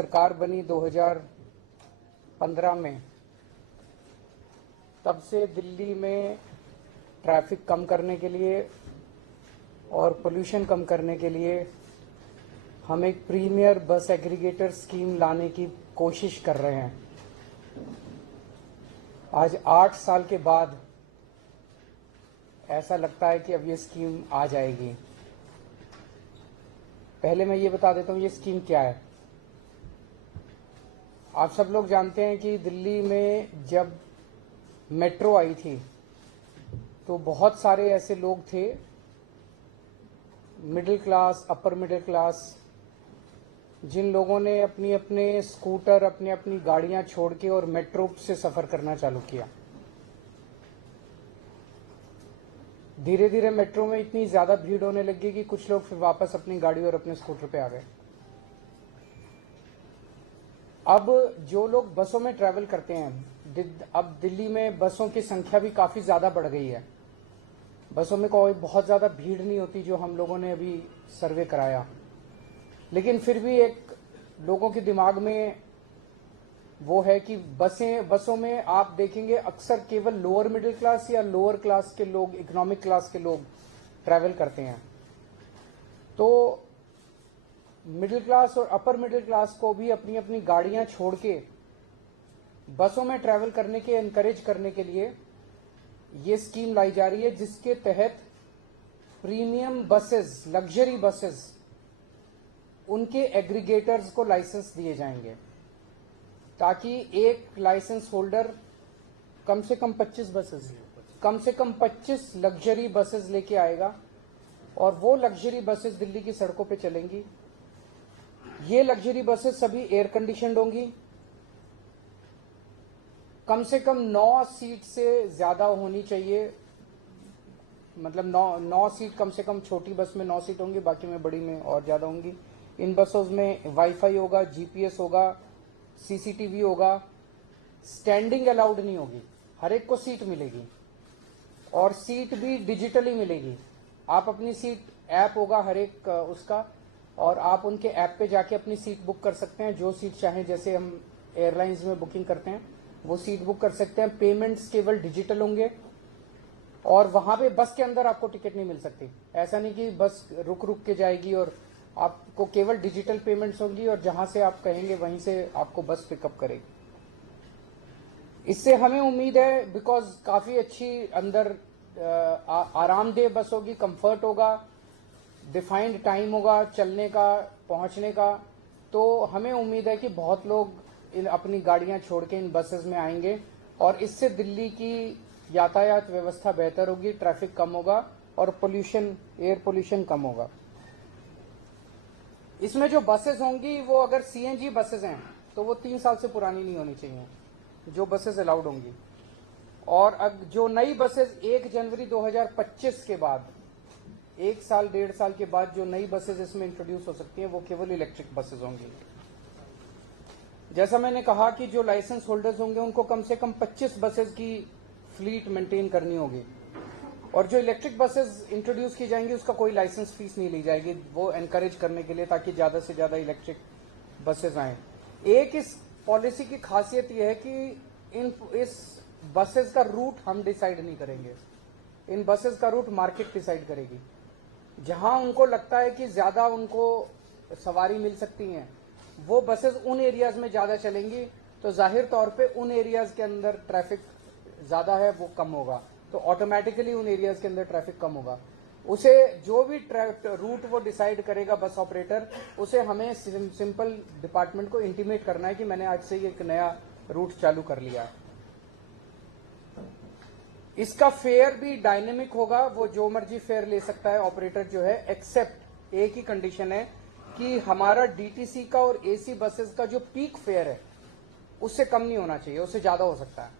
सरकार बनी 2015 में, तब से दिल्ली में ट्रैफिक कम करने के लिए और पोल्यूशन कम करने के लिए हम एक प्रीमियर बस एग्रीगेटर स्कीम लाने की कोशिश कर रहे हैं। आज 8 साल के बाद ऐसा लगता है कि अब ये स्कीम आ जाएगी। पहले मैं ये बता देता हूँ ये स्कीम क्या है। आप सब लोग जानते हैं कि दिल्ली में जब मेट्रो आई थी तो बहुत सारे ऐसे लोग थे, middle class, upper middle class, जिन लोगों ने अपनी अपने स्कूटर, अपनी अपनी गाड़ियां छोड़ के और मेट्रो से सफर करना चालू किया। धीरे धीरे मेट्रो में इतनी ज्यादा भीड़ होने लगी कि कुछ लोग फिर वापस अपनी गाड़ी और अपने स्कूटर पे आ गए। अब जो लोग बसों में ट्रैवल करते हैं, अब दिल्ली में बसों की संख्या भी काफी ज्यादा बढ़ गई है। बसों में कोई बहुत ज्यादा भीड़ नहीं होती जो हम लोगों ने अभी सर्वे कराया, लेकिन फिर भी एक लोगों के दिमाग में वो है कि बसों में आप देखेंगे अक्सर केवल लोअर मिडिल क्लास या लोअर क्लास के लोग, इकोनॉमिक क्लास के लोग ट्रैवल करते हैं। तो मिडिल क्लास और अपर मिडिल क्लास को भी अपनी अपनी गाड़ियां छोड़ के बसों में ट्रैवल करने के एनकरेज करने के लिए ये स्कीम लाई जा रही है, जिसके तहत प्रीमियम बसेस, लग्जरी बसेस, उनके एग्रीगेटर्स को लाइसेंस दिए जाएंगे, ताकि एक लाइसेंस होल्डर कम से कम 25 लग्जरी बसेस लेके आएगा और वो लग्जरी बसेस दिल्ली की सड़कों पे चलेंगी। ये लग्जरी बसेस सभी एयर कंडीशनड होंगी, कम से कम 9 सीट से ज्यादा होनी चाहिए, मतलब 9 सीट कम से कम। छोटी बस में 9 सीट होंगी, बाकी में बड़ी में और ज्यादा होंगी। इन बसों में वाईफाई होगा, जीपीएस होगा, सीसीटीवी होगा। स्टैंडिंग अलाउड नहीं होगी, हर एक को सीट मिलेगी और सीट भी डिजिटली मिलेगी। आप अपनी सीट, ऐप होगा हर एक उसका, और आप उनके ऐप पे जाके अपनी सीट बुक कर सकते हैं, जो सीट चाहें। जैसे हम एयरलाइंस में बुकिंग करते हैं वो सीट बुक कर सकते हैं। पेमेंट्स केवल डिजिटल होंगे और वहां पे बस के अंदर आपको टिकट नहीं मिल सकती। ऐसा नहीं कि बस रुक रुक के जाएगी, और आपको केवल डिजिटल पेमेंट्स होंगी और जहां से आप कहेंगे वहीं से आपको बस पिकअप करेगी। इससे हमें उम्मीद है, बिकॉज काफी अच्छी अंदर आरामदेह बस होगी, कंफर्ट होगा, डिफाइंड टाइम होगा चलने का, पहुंचने का। तो हमें उम्मीद है कि बहुत लोग अपनी गाड़ियां छोड़ के इन बसेस में आएंगे और इससे दिल्ली की यातायात व्यवस्था बेहतर होगी, ट्रैफिक कम होगा और पोल्यूशन, एयर पोल्यूशन कम होगा। इसमें जो बसेस होंगी वो अगर सीएनजी बसेस हैं तो वो 3 साल से पुरानी नहीं होनी चाहिए, जो बसेस अलाउड होंगी। और अब जो नई बसेस 1 जनवरी 2025 के बाद, 1 साल 1.5 साल के बाद जो नई बसेस इसमें इंट्रोड्यूस हो सकती हैं वो केवल इलेक्ट्रिक बसेस होंगी। जैसा मैंने कहा कि जो लाइसेंस होल्डर्स होंगे उनको कम से कम 25 बसेस की फ्लीट मेंटेन करनी होगी, और जो इलेक्ट्रिक बसेस इंट्रोड्यूस की जाएंगी उसका कोई लाइसेंस फीस नहीं ली जाएगी, वो एनकरेज करने के लिए, ताकि ज्यादा से ज्यादा इलेक्ट्रिक बसेस आए। एक इस पॉलिसी की खासियत यह है कि इस बसेस का रूट हम डिसाइड नहीं करेंगे, इन बसेस का रूट मार्केट डिसाइड करेगी। जहां उनको लगता है कि ज्यादा उनको सवारी मिल सकती हैं, वो बसेस उन एरियाज में ज्यादा चलेंगी, तो जाहिर तौर पे उन एरियाज के अंदर ट्रैफिक ज्यादा है वो कम होगा, तो ऑटोमेटिकली उन एरियाज के अंदर ट्रैफिक कम होगा। उसे जो भी रूट वो डिसाइड करेगा बस ऑपरेटर, उसे हमें सिंपल डिपार्टमेंट को इंटीमेट करना है कि मैंने आज से एक नया रूट चालू कर लिया। इसका फेयर भी डायनेमिक होगा, वो जो मर्जी फेयर ले सकता है ऑपरेटर जो है, एक्सेप्ट एक ही कंडीशन है कि हमारा डीटीसी का और एसी बसेस का जो पीक फेयर है उससे कम नहीं होना चाहिए, उससे ज्यादा हो सकता है,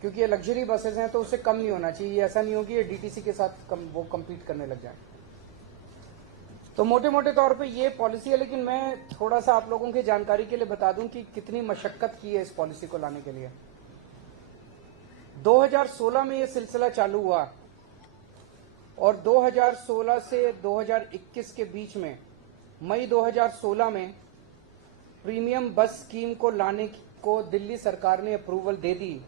क्योंकि ये लग्जरी बसेस हैं तो उससे कम नहीं होना चाहिए। ऐसा नहीं हो कि ये डीटीसी के साथ वो कम्पीट करने लग जाए। तो मोटे मोटे तौर पे ये पॉलिसी है, लेकिन मैं थोड़ा सा आप लोगों की जानकारी के लिए बता दूं कि कितनी मशक्कत की है इस पॉलिसी को लाने के लिए। 2016 में ये सिलसिला चालू हुआ और 2016 से 2021 के बीच में, मई 2016 में प्रीमियम बस स्कीम को लाने को दिल्ली सरकार ने अप्रूवल दे दी,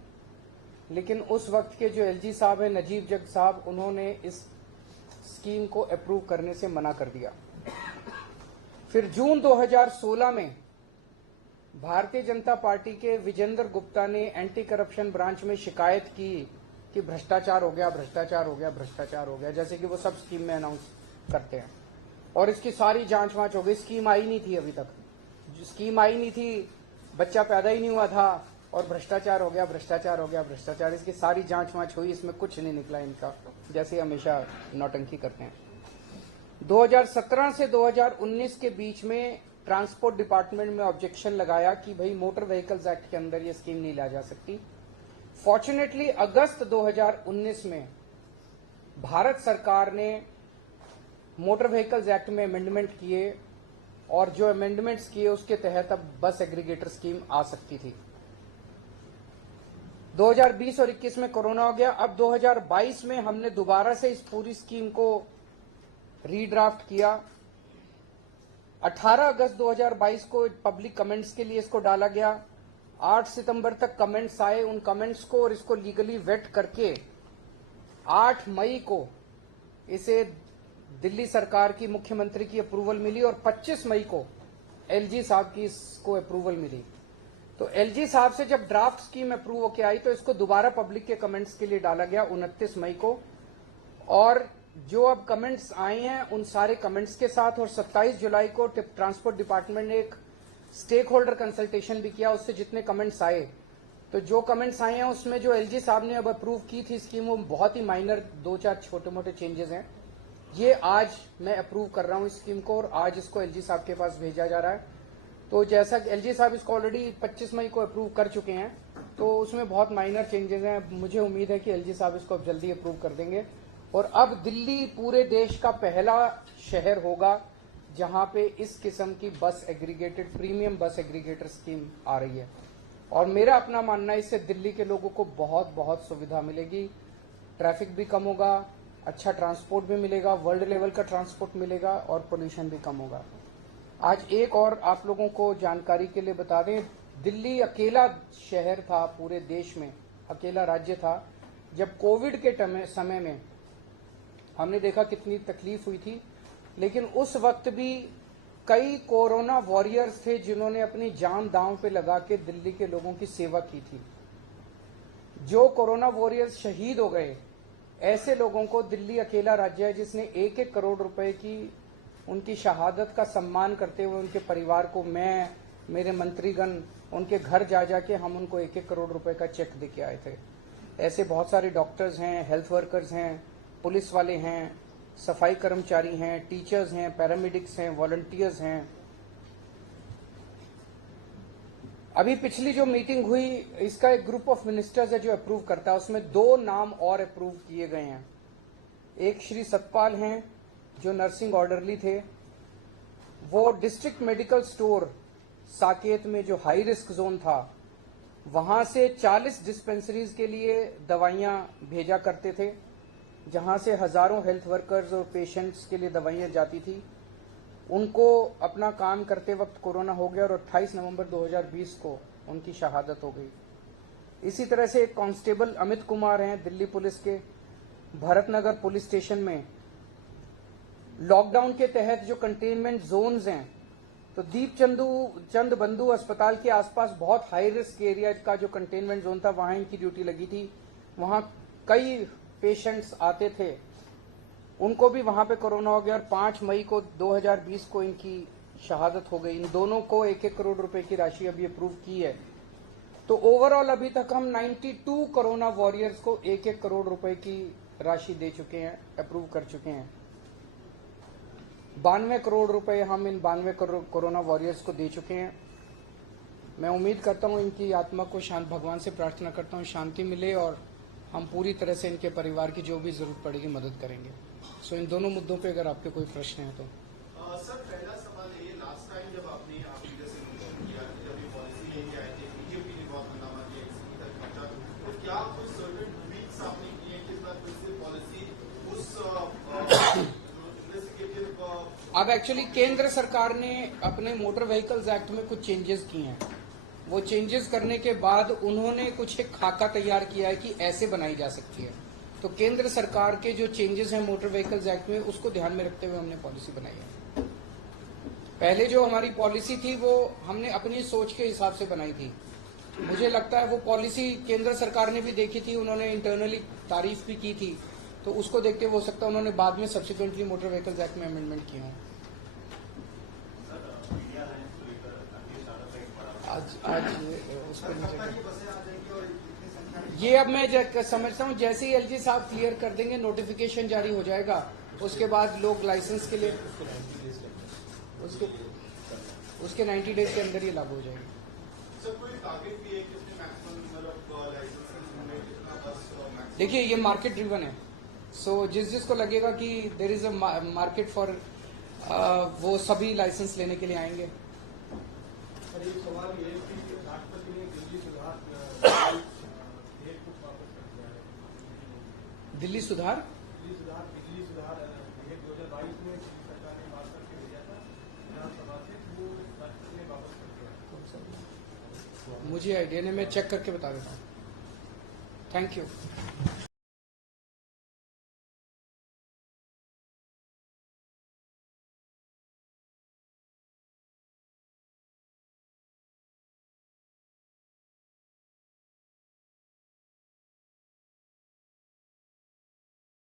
लेकिन उस वक्त के जो एलजी साहब हैं, नजीब जग साहब, उन्होंने इस स्कीम को अप्रूव करने से मना कर दिया। फिर जून 2016 में भारतीय जनता पार्टी के विजेंद्र गुप्ता ने एंटी करप्शन ब्रांच में शिकायत की कि भ्रष्टाचार हो गया, भ्रष्टाचार हो गया, भ्रष्टाचार हो गया, जैसे कि वो सब स्कीम में अनाउंस करते हैं। और इसकी सारी जांच वांच हो गई। स्कीम आई नहीं थी, अभी तक स्कीम आई नहीं थी, बच्चा पैदा ही नहीं हुआ था और भ्रष्टाचार हो गया, भ्रष्टाचार हो गया, भ्रष्टाचार। इसकी सारी जांच वांच हुई, इसमें कुछ नहीं निकला इनका, जैसे हमेशा नौटंकी करते हैं। 2017 से 2019 के बीच में ट्रांसपोर्ट डिपार्टमेंट में ऑब्जेक्शन लगाया कि भाई मोटर व्हीकल्स एक्ट के अंदर ये स्कीम नहीं ला जा सकती। फॉर्चुनेटली अगस्त 2019 में भारत सरकार ने मोटर व्हीकल्स एक्ट में अमेंडमेंट किए और जो अमेंडमेंट्स किए उसके तहत अब बस एग्रीगेटर स्कीम आ सकती थी। 2020 और 21 में कोरोना हो गया। अब 2022 में हमने दोबारा से इस पूरी स्कीम को रीड्राफ्ट किया। 18 अगस्त 2022 को पब्लिक कमेंट्स के लिए इसको डाला गया। 8 सितंबर तक कमेंट्स आए। उन कमेंट्स को और इसको लीगली वेट करके 8 मई को इसे दिल्ली सरकार की मुख्यमंत्री की अप्रूवल मिली और 25 मई को एलजी साहब की इसको अप्रूवल मिली। तो एलजी साहब से जब ड्राफ्ट स्कीम अप्रूव होकर आई तो इसको दोबारा पब्लिक के कमेंट्स के लिए डाला गया 29 मई को। और जो अब कमेंट्स आए हैं उन सारे कमेंट्स के साथ, और 27 जुलाई को ट्रांसपोर्ट डिपार्टमेंट ने एक स्टेक होल्डर कंसल्टेशन भी किया। उससे जितने कमेंट्स आए, तो जो कमेंट्स आए हैं उसमें जो एलजी साहब ने अब अप्रूव की थी स्कीम, वो बहुत ही माइनर 2-4 छोटे मोटे चेंजेस हैं। ये आज मैं अप्रूव कर रहा हूं इस स्कीम को और आज इसको एलजी साहब के पास भेजा जा रहा है। तो जैसा एलजी साहब इसको ऑलरेडी 25 मई को अप्रूव कर चुके हैं, तो उसमें बहुत माइनर चेंजेस हैं। मुझे उम्मीद है कि एलजी साहब इसको अब जल्दी अप्रूव कर देंगे और अब दिल्ली पूरे देश का पहला शहर होगा जहां पे इस किस्म की बस एग्रीगेटेड प्रीमियम बस एग्रीगेटर स्कीम आ रही है। और मेरा अपना मानना है इससे दिल्ली के लोगों को बहुत बहुत सुविधा मिलेगी। ट्रैफिक भी कम होगा, अच्छा ट्रांसपोर्ट भी मिलेगा, वर्ल्ड लेवल का ट्रांसपोर्ट मिलेगा और पोल्यूशन भी कम होगा। आज एक और आप लोगों को जानकारी के लिए बता दें, दिल्ली अकेला शहर था पूरे देश में, अकेला राज्य था जब कोविड के समय में हमने देखा कितनी तकलीफ हुई थी, लेकिन उस वक्त भी कई कोरोना वॉरियर्स थे जिन्होंने अपनी जान दांव पे लगा के दिल्ली के लोगों की सेवा की थी। जो कोरोना वॉरियर्स शहीद हो गए, ऐसे लोगों को दिल्ली अकेला राज्य है जिसने 1-1 करोड़ रुपए की उनकी शहादत का सम्मान करते हुए उनके परिवार को, मैं, मेरे मंत्रीगण, उनके घर जा जाके हम उनको 1-1 करोड़ रुपए का चेक दे के आए थे। ऐसे बहुत सारे डॉक्टर्स हैं, हेल्थ वर्कर्स हैं, पुलिस वाले हैं, सफाई कर्मचारी हैं, टीचर्स हैं, पैरामेडिक्स हैं, वॉलंटियर्स हैं। अभी पिछली जो मीटिंग हुई, इसका एक ग्रुप ऑफ मिनिस्टर्स है जो अप्रूव करता है, उसमें 2 नाम और अप्रूव किए गए हैं। एक श्री सतपाल हैं जो नर्सिंग ऑर्डरली थे, वो डिस्ट्रिक्ट मेडिकल स्टोर साकेत में जो हाई रिस्क जोन था वहां से 40 डिस्पेंसरीज के लिए दवाइयां भेजा करते थे, जहां से हजारों हेल्थ वर्कर्स और पेशेंट्स के लिए दवाइयां जाती थी। उनको अपना काम करते वक्त कोरोना हो गया और 28 नवंबर 2020 को उनकी शहादत हो गई। इसी तरह से एक कांस्टेबल अमित कुमार हैं दिल्ली पुलिस के, भरतनगर पुलिस स्टेशन में लॉकडाउन के तहत जो कंटेनमेंट जोन्स हैं, तो दीप चंद बंधु अस्पताल के आसपास बहुत हाई रिस्क एरिया का जो कंटेनमेंट जोन था, वहां इनकी ड्यूटी लगी थी। वहां कई पेशेंट्स आते थे, उनको भी वहां पे कोरोना हो गया और 5 मई को 2020 को इनकी शहादत हो गई। इन दोनों को 1-1 करोड़ रुपए की राशि अभी अप्रूव की है। तो ओवरऑल अभी तक हम 92 कोरोना वॉरियर्स को 1-1 करोड़ रुपए की राशि दे चुके हैं, अप्रूव कर चुके हैं। 92 करोड़ रुपए हम इन 92 करोड़ कोरोना वॉरियर्स को दे चुके हैं। मैं उम्मीद करता हूं इनकी आत्मा को शांत, भगवान से प्रार्थना करता हूं शांति मिले और हम पूरी तरह से इनके परिवार की जो भी जरूरत पड़ेगी मदद करेंगे। सो इन दोनों मुद्दों पे अगर आपके कोई प्रश्न है तो। सर, पहला सवाल है, लास्ट टाइम जब आपने आप जैसे किया, जब ये पॉलिसी लेके आए थे, बीजेपी ने बहुत हंगामा किया इसकी तरफ, तो क्या कुछ सर्टेन ट्वीट्स आपने किए कि इस बार फिर से पॉलिसी उस अब एक्चुअली केंद्र सरकार ने अपने मोटर व्हीकल्स एक्ट में कुछ चेंजेस किए हैं। वो चेंजेस करने के बाद उन्होंने कुछ एक खाका तैयार किया है कि ऐसे बनाई जा सकती है। तो केंद्र सरकार के जो चेंजेस हैं मोटर व्हीकल्स एक्ट में, उसको ध्यान में रखते हुए हमने पॉलिसी बनाई है। पहले जो हमारी पॉलिसी थी वो हमने अपनी सोच के हिसाब से बनाई थी। मुझे लगता है वो पॉलिसी केंद्र सरकार ने भी देखी थी, उन्होंने इंटरनली तारीफ भी की थी, तो उसको देखते हुए हो सकता है उन्होंने बाद में सब्सिक्वेंटली मोटर व्हीकल्स एक्ट में अमेंडमेंट किए हों। आज उस पर ये अब मैं समझता हूँ जैसे ही एलजी साहब क्लियर कर देंगे, नोटिफिकेशन जारी हो जाएगा, उसके बाद लोग लाइसेंस के लिए उसके 90 डेज के अंदर ये लागू हो जाएगी। सर कोई टारगेट भी है कि उसमें मैक्सिमम नंबर ऑफ लाइसेंसेस में कितना बस देखिए ये मार्केट ड्रिवन है, सो जिसको लगेगा कि there is a market for वो सभी लाइसेंस लेने के लिए आएंगे। सर एक सवाल ये है कि राष्ट्रपति ने दिल्ली सुधार विधेयक को वापस कर दिया है। दिल्ली सुधार बिजली सुधार विधेयक 2022 में दिल्ली सरकार ने पास करके भेजा था विधानसभा से, वो राष्ट्रपति ने वापस कर दिया। मुझे आइडिया नहीं, मैं चेक करके बता देता हूँ। Thank you.